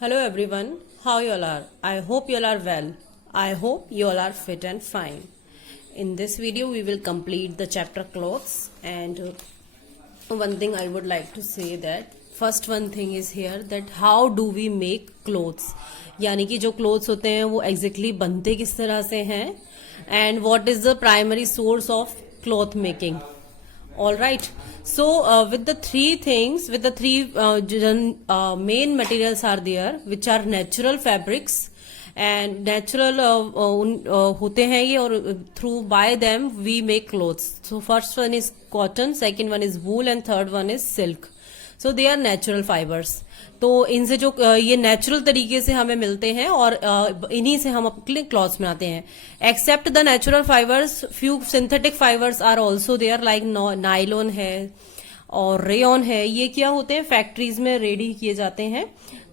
Hello everyone, how you all are? I hope you all are well. I hope you all are fit and fine. In this video we will complete the chapter clothes, and one thing I would like to say that first one thing is here that how do we make clothes, यानी कि जो clothes होते हैं वो exactly बनते किस तरह से हैं, and what is the primary source of cloth making. All right, so with the three things, with the three main materials are there, which are natural fabrics and natural होते हैं ये, और through by them we make clothes. So first one is cotton, second one is wool, and third one is silk. So they are natural fibers. तो इनसे जो ये natural तरीके से हमें मिलते हैं और इन्हीं से हम अपने क्लॉथ्स बनाते हैं. Except the natural fibres, few synthetic fibres are also there, like nylon है और रेयन है. ये क्या होते हैं, फैक्ट्रीज में रेडी किए जाते हैं.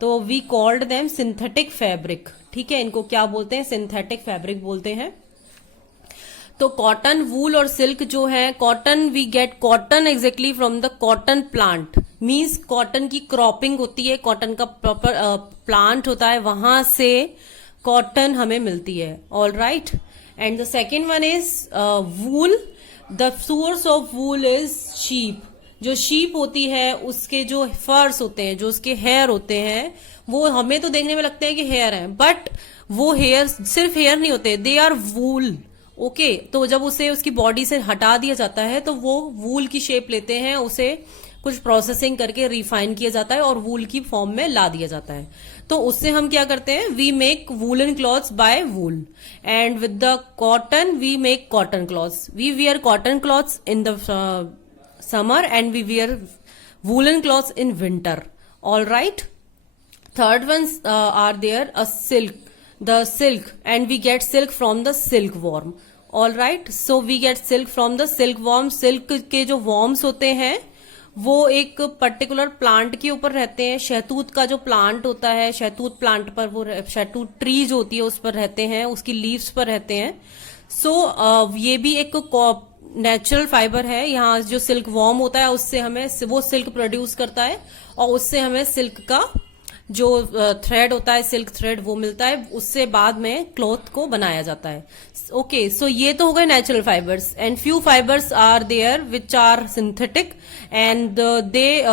तो we called them synthetic fabric. ठीक है, इनको क्या बोलते हैं, सिंथेटिक फैब्रिक बोलते हैं. तो कॉटन, वूल और सिल्क जो है, cotton we get cotton exactly from the cotton plant. Means cotton की क्रॉपिंग होती है, कॉटन का प्रॉपर प्लांट होता है, वहां से कॉटन हमें मिलती है. All right. And the second one is wool. The source of wool is sheep. जो शीप होती है उसके जो फर्स होते हैं, जो उसके हेयर होते हैं, वो हमें तो देखने में लगते हैं कि हेयर है, बट वो हेयर सिर्फ हेयर नहीं होते, दे आर वूल. ओके, तो जब उसे उसकी बॉडी से हटा दिया जाता है तो वो वूल की शेप लेते हैं, उसे कुछ प्रोसेसिंग करके रिफाइन किया जाता है और वूल की फॉर्म में ला दिया जाता है. तो उससे हम क्या करते हैं, we make woollen clothes by wool. And with the cotton we make cotton clothes. We wear cotton clothes in the summer and we wear woollen clothes in winter. All right. Third ones are there, a silk, the silk, and we get silk from the silkworm. All right, so we get silk from the silkworm. Silk के जो worms होते हैं वो एक particular plant के ऊपर रहते हैं. शहतूत का जो प्लांट होता है, शहतूत प्लांट पर वो शहतूत ट्री जो होती है उस पर रहते हैं, उसकी लीव्स पर रहते हैं. सो ये भी एक नेचुरल फाइबर है. यहाँ जो सिल्क वॉर्म होता है उससे हमें वो सिल्क प्रोड्यूस करता है और उससे हमें सिल्क का जो थ्रेड होता है, सिल्क थ्रेड, वो मिलता है. उससे बाद में क्लॉथ को बनाया जाता है. ओके, सो ये तो हो गए natural fibres. And few fibres are there which are synthetic and they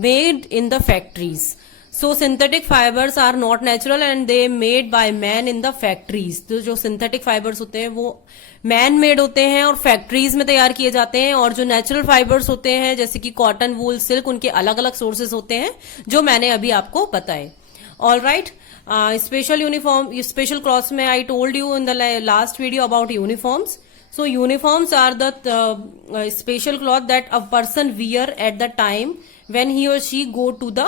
made in the factories. So synthetic fibres are not natural and they made by man in the factories. तो जो synthetic fibres होते हैं वो man made होते हैं और factories में तैयार किए जाते हैं. और जो नेचुरल फाइबर्स होते हैं जैसे कि कॉटन, वूल, सिल्क, उनके अलग अलग सोर्सेज होते हैं जो मैंने अभी आपको बताए. All right. Special uniform, special clothes में I told you in the last video about uniforms. So uniforms are the special cloth that a person wear at the time when he or she go to the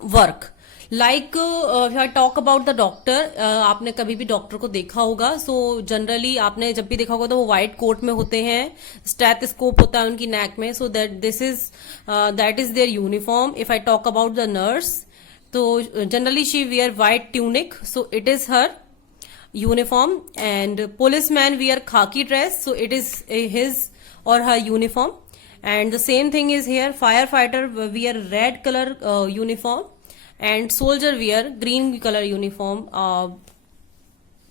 work. Like if I talk about the doctor, आपने कभी भी doctor को देखा होगा. So generally आपने जब भी देखा होगा तो वो व्हाइट कोट में होते हैं, स्टेथोस्कोप होता है उनकी नेक में. So that is their uniform. If I talk about the nurse, तो generally she wear white tunic, so it is her uniform. And policeman wear khaki dress, so it is his or her uniform. And the same thing is here, firefighter wear red color uniform and soldier wear green color uniform.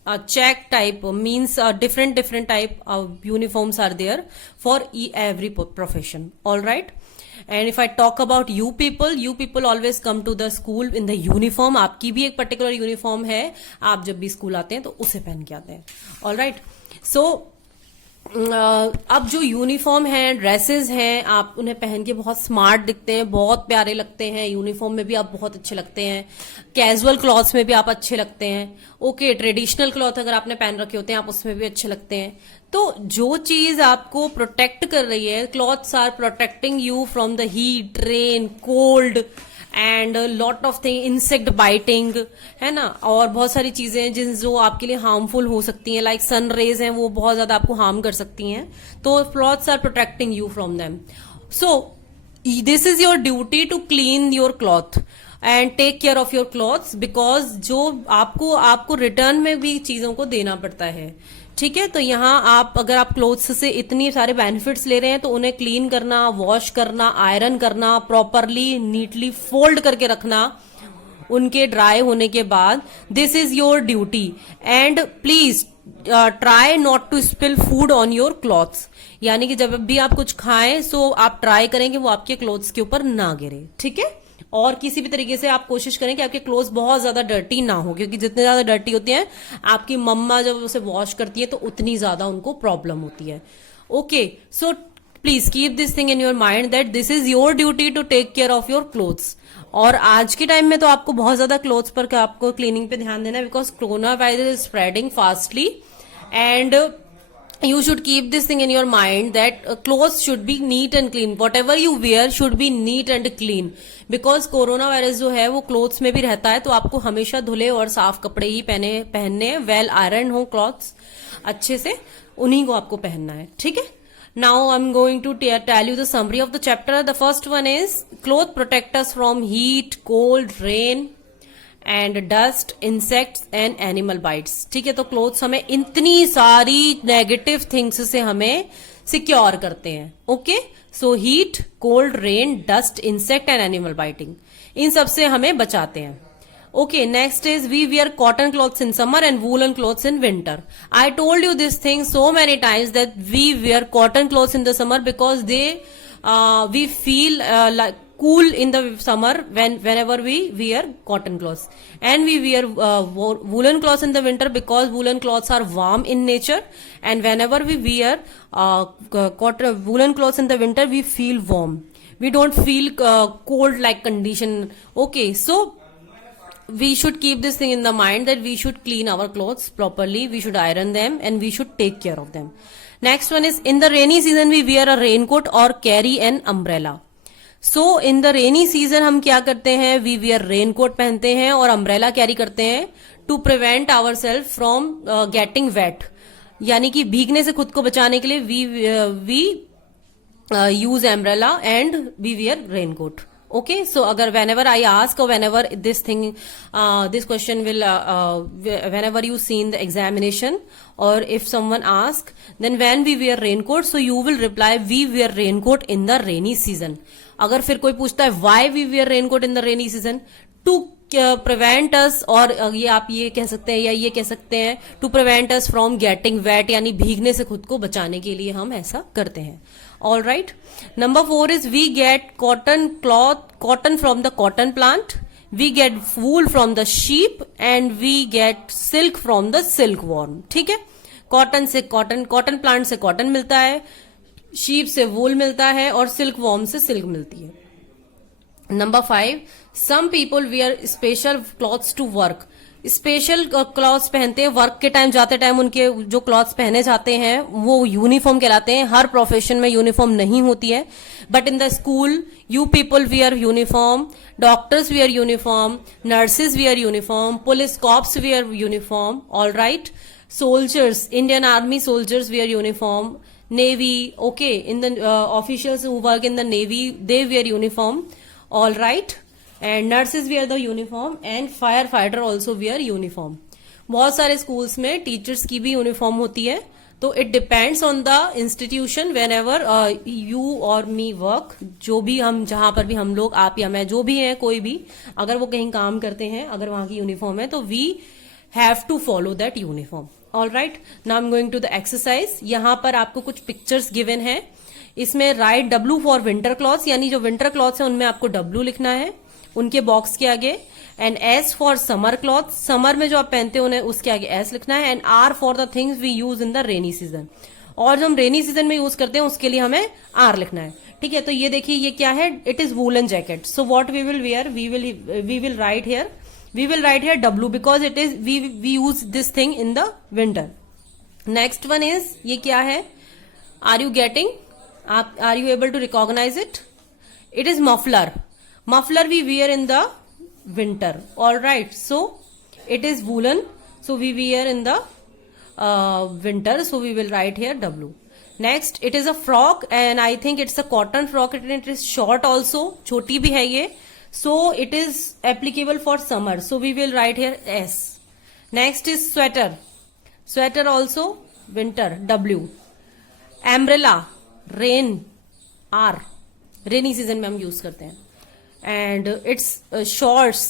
A check type means different type of uniforms are there for every profession. All right. And if I talk about you people always come to the school in the uniform. आपकी भी एक particular uniform है, आप जब भी school आते हैं तो उसे पहन के आते हैं. All right. सो अब जो यूनिफॉर्म है, ड्रेसेस हैं, आप उन्हें पहन के बहुत स्मार्ट दिखते हैं, बहुत प्यारे लगते हैं. यूनिफॉर्म में भी आप बहुत अच्छे लगते हैं, कैजुअल क्लॉथ्स में भी आप अच्छे लगते हैं. ओके, ट्रेडिशनल क्लॉथ अगर आपने पहन रखे होते हैं आप उसमें भी अच्छे लगते हैं. तो जो चीज आपको प्रोटेक्ट कर रही है, clothes are protecting you from the heat, rain, cold and lot of thing, insect biting, है ना, और बहुत सारी चीजें जिन जो आपके लिए हार्मफुल हो सकती हैं, लाइक सन रेज हैं, वो बहुत ज्यादा आपको हार्म कर सकती हैं. तो clothes are protecting you from them. So this is your duty to clean your cloth and take care of your clothes, because जो आपको रिटर्न में भी चीजों को देना पड़ता है. ठीक है, तो यहाँ आप अगर आप क्लोथ्स से इतनी सारे बेनिफिट्स ले रहे हैं तो उन्हें क्लीन करना, वॉश करना, आयरन करना, प्रॉपरली नीटली फोल्ड करके रखना, उनके ड्राई होने के बाद this is your duty and please try not to spill food on your clothes. यानी कि जब भी आप कुछ खाएं सो आप ट्राई करेंगे वो आपके क्लोथ्स के ऊपर ना गिरे, ठीक है। और किसी भी तरीके से आप कोशिश करें कि आपके क्लोथ्स बहुत ज्यादा डर्टी ना हो, क्योंकि जितने ज्यादा डर्टी होते हैं आपकी मम्मा जब उसे वॉश करती है तो उतनी ज्यादा उनको प्रॉब्लम होती है। Okay, so please keep this thing in your mind that this is your duty to take care of your clothes. और आज के टाइम में तो आपको बहुत ज्यादा क्लोथ्स पर आपको क्लीनिंग पे ध्यान देना है, because corona virus is spreading fastly and you should keep this thing in your mind that clothes should be neat and clean. Whatever you wear should be neat and clean, because corona virus जो है वो clothes में भी रहता है, तो आपको हमेशा धुले और साफ कपड़े ही पहनने वेल आयरन हो क्लॉथ्स अच्छे से, उन्हीं को आपको पहनना है, ठीक है। Now I'm going to tell you the summary of the chapter. The first one is clothes protect us from heat, cold, rain and dust, insects and animal bytes, ठीक है। तो क्लोथ्स हमें इतनी सारी नेगेटिव थिंग्स से हमें secure करते हैं। Okay, so heat, cold, rain, dust, insect and animal biting, इन सब से हमें बचाते हैं। Okay, next is we wear cotton clothes in summer and woollen clothes in winter. I told you this thing so many times that we wear cotton clothes in the summer because they we feel cool in the summer whenever we wear cotton clothes, and we wear woolen clothes in the winter because woolen clothes are warm in nature, and whenever we wear woolen clothes in the winter we feel warm, we don't feel cold like condition. Okay, so we should keep this thing in the mind that we should clean our clothes properly, we should iron them and we should take care of them. Next one is in the rainy season we wear a raincoat or carry an umbrella. So in the rainy season हम क्या करते हैं, we wear raincoat पहनते हैं और umbrella carry करते हैं to prevent ourselves from getting wet, यानी कि भीगने से खुद को बचाने के लिए we use umbrella and we wear raincoat. Okay, so agar whenever I ask or whenever this thing, this question will, whenever you see in the examination or if someone ask, then when we wear raincoat, so you will reply we wear raincoat in the rainy season. अगर फिर कोई पूछता है why we wear raincoat in the rainy season, to prevent us, और ये आप ये कह सकते हैं या ये कह सकते हैं to prevent us from getting wet, यानी भीगने से खुद को बचाने के लिए हम ऐसा करते हैं. All right. Number 4 is we get cotton from the cotton plant. We get wool from the sheep and we get silk from the silkworm. ठीक है, कॉटन से कॉटन प्लांट से कॉटन मिलता है, शीप से वूल मिलता है और सिल्क वॉर्म से सिल्क मिलती है. Number 5, some people wear special clothes to work. Special clothes पहनते हैं वर्क के टाइम, जाते टाइम उनके जो क्लॉथ्स पहने जाते हैं वो यूनिफॉर्म कहलाते हैं. हर प्रोफेशन में यूनिफॉर्म नहीं होती है, but in the school you people wear uniform, doctors wear uniform, nurses wear uniform, police cops wear uniform. All right, soldiers, Indian army soldiers wear uniform, navy, okay, in the officials who work in the navy they wear uniform. All right, and nurses wear the uniform and fire fighter also wear uniform. बहुत सारे schools में teachers की भी uniform होती है. तो it depends on the institution when ever you और मी work. जो भी हम, जहां पर भी हम लोग, आप या मैं, जो भी है कोई भी, अगर वो कहीं काम करते हैं, अगर वहां की यूनिफॉर्म है तो we have to follow that uniform. All right, now I am going to the exercise. यहां पर आपको कुछ पिक्चर्स गिवन है. इसमें write W for winter clothes, यानी जो विंटर क्लॉथ्स है उनमें आपको डब्ल्यू लिखना है उनके बॉक्स के आगे. And S for summer cloth, summer में जो आप पहनते हैं उन्हें उसके आगे एस लिखना है. And R for the things we use in the rainy season, और जो हम रेनी सीजन में यूज करते हैं उसके लिए हमें आर लिखना है. ठीक है, तो ये देखिए ये क्या है, it is woollen jacket. So what we will wear, we will write here W because it is we use this thing in the winter. Next one is, ये क्या है, are you getting, are you able to recognise it? It is muffler. Muffler we wear in the winter. All right, so it is woolen, so we wear in the winter, so we will write here W. Next, it is a frock and I think it's a cotton frock and it is short also, choti bhi hai ye, so it is applicable for summer, so we will write here S. Next is sweater also winter, W. Umbrella, rain, R, rainy season में हम use करते हैं. And it's shorts,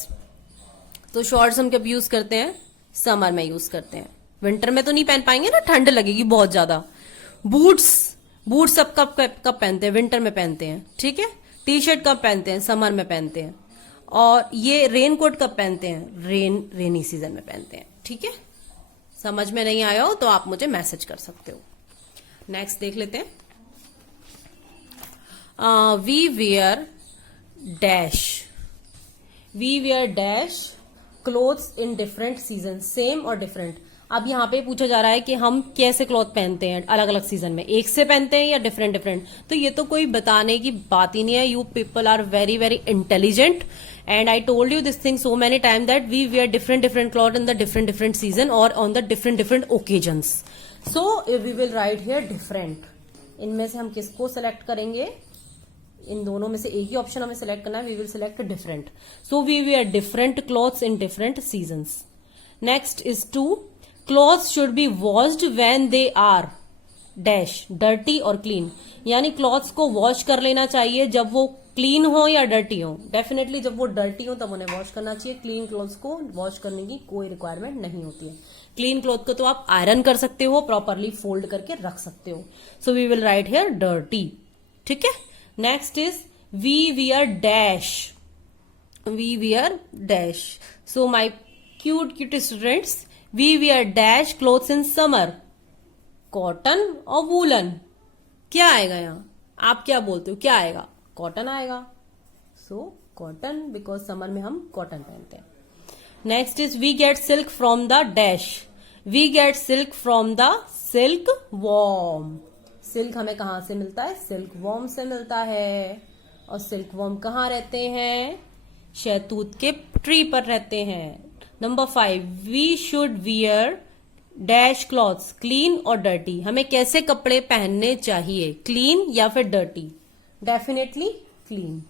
तो shorts हम कब use करते हैं? Summer में यूज करते हैं। विंटर में तो नहीं पहन पाएंगे ना, ठंड लगेगी बहुत ज्यादा। बूट्स, बूट्स सब कब कब पहनते हैं? विंटर में पहनते हैं, ठीक है। टी शर्ट कब पहनते हैं? समर में पहनते हैं। और ये रेन कोट कब पहनते हैं? रेनी सीजन में पहनते हैं, ठीक है। समझ में नहीं आया हो तो आप मुझे मैसेज कर सकते हो। नेक्स्ट देख लेते हैं। We wear dash, we wear dash clothes in different season, same or different. अब यहाँ पे पूछा जा रहा है कि हम कैसे क्लॉथ पहनते हैं अलग अलग सीजन में, एक से पहनते हैं या डिफरेंट डिफरेंट। तो ये तो कोई बताने की बात ही नहीं है। You people are very very intelligent and I told you this thing so many time that we wear different different cloth in the different different season और on the different different occasions. So we will write here different. इनमें से हम किसको select करेंगे? इन दोनों में से एक ही ऑप्शन हमें सेलेक्ट करना है। We will select different. So we wear different clothes in different seasons. Next is 2, clothes should be washed when they are dash dirty or clean. यानी क्लॉथ्स को वॉश कर लेना चाहिए जब वो क्लीन हो या डर्टी हो। डेफिनेटली जब वो डर्टी हो तब उन्हें वॉश करना चाहिए। क्लीन क्लॉथ्स को वॉश करने की कोई रिक्वायरमेंट नहीं होती है। क्लीन क्लॉथ को तो आप आयरन कर सकते हो, प्रॉपरली फोल्ड करके रख सकते हो। So we will write here dirty, ठीक है। Next is we wear dash, we wear dash. So my cute students, we wear dash clothes in summer, cotton or woollen. क्या आएगा यहाँ? आप क्या बोलते हो, क्या आएगा? कॉटन आएगा। सो कॉटन, बिकॉज समर में हम कॉटन पहनते हैं। Next is we get silk from the dash, we get silk from the silkworm. Silk हमें कहां से मिलता है? सिल्क वॉर्म से मिलता है। और सिल्क वॉर्म कहाँ रहते हैं? शहतूत के ट्री पर रहते हैं। Number 5, we should wear dash clothes, clean or dirty. हमें कैसे कपड़े पहनने चाहिए? क्लीन या फिर डर्टी? Definitely clean.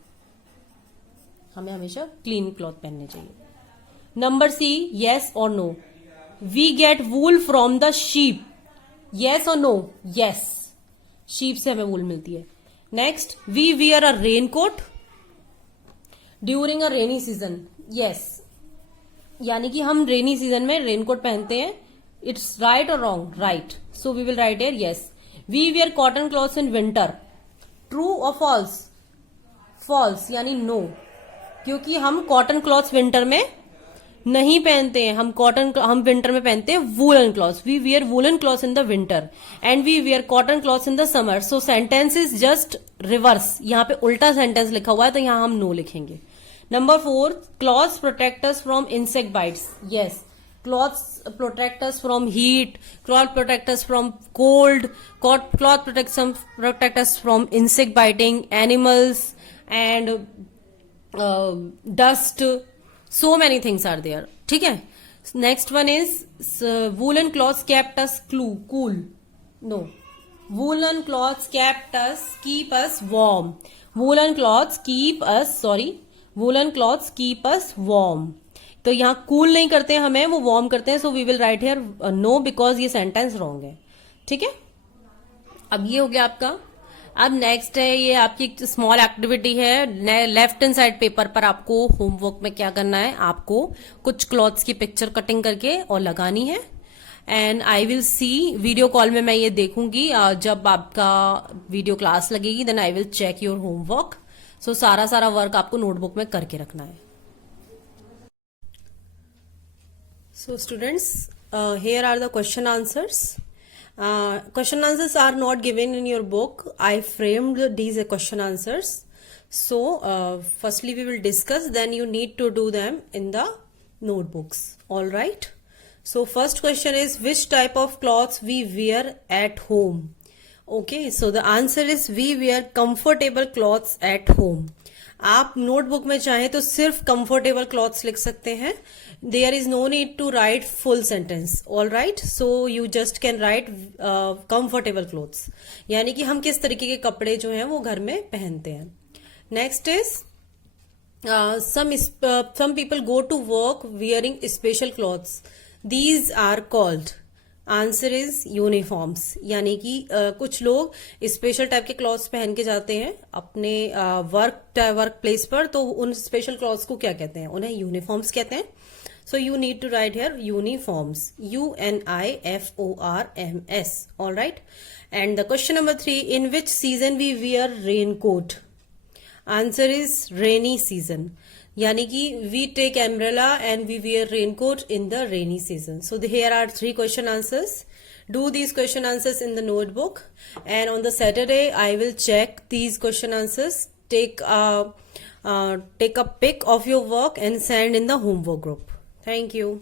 हमें हमेशा क्लीन क्लॉथ पहनने चाहिए। Number C, yes or no, we get wool from the sheep. Yes or no? Yes, sheep से हमें वूल मिलती है। Next, we wear a raincoat during a rainy season. Yes, यानी कि हम रेनी सीजन में रेनकोट पहनते हैं। It's right or wrong? Right. So we will write here yes. We wear cotton clothes in winter, true or false? False, यानी no, क्योंकि हम cotton clothes winter में नहीं पहनते हैं। हम विंटर में पहनते हैं woollen clothes. We wear woollen clothes in the winter and we wear cotton clothes in the summer. So sentence is just reverse. यहाँ पे उल्टा सेंटेंस लिखा हुआ है तो यहाँ हम नो लिखेंगे। Number 4, cloths protect us from insect bites. Yes, cloths protect us from heat, cloth protect us from cold, cloth protect us from insect biting, animals and dust. So many things are there. ठीक है. Next one is woolen cloths kept us cool. No, woolen cloths keep us warm. Woolen cloths woollen clothes keep us warm. तो यहाँ cool नहीं करते हैं हमें, वो warm करते हैं। So we will write here no, because ये सेंटेंस रॉन्ग है, ठीक है। अब ये हो गया आपका। अब नेक्स्ट है, ये आपकी स्मॉल एक्टिविटी है। लेफ्ट हैंड साइड पेपर पर आपको होमवर्क में क्या करना है? आपको कुछ क्लॉथ्स की पिक्चर कटिंग करके और लगानी है। And I will see, video call में मैं ये देखूंगी। जब आपका वीडियो क्लास लगेगी then I will check your homework. So सारा वर्क आपको नोटबुक में करके रखना है। So students, here are the question answers. Question answers are not given in your book. I framed these question answers. So firstly we will discuss, then you need to do them in the notebooks. All right. So first question is, which type of clothes we wear at home? Okay, so the answer is we wear comfortable clothes at home. आप notebook में चाहें तो सिर्फ comfortable clothes लिख सकते हैं। There is no need to write full sentence. All right, so you just can write comfortable clothes, यानी कि हम किस तरीके के कपड़े जो हैं वो घर में पहनते हैं। Next is some people go to work wearing special clothes. These are called, answer is uniforms, यानी कि कुछ लोग स्पेशल टाइप के क्लॉथ्स पहन के जाते हैं अपने वर्क प्लेस पर। तो उन स्पेशल क्लॉथ्स को क्या कहते हैं? उन्हें यूनिफॉर्म्स कहते हैं। So you need to write here uniforms, UNIFORMS. All right. And the question number 3, in which season we wear raincoat? Answer is rainy season. Yani ki we take umbrella and we wear raincoat in the rainy season. So here are 3 question answers. Do these question answers in the notebook, and on the Saturday I will check these question answers. Take a pic of your work and send in the homework group. Thank you.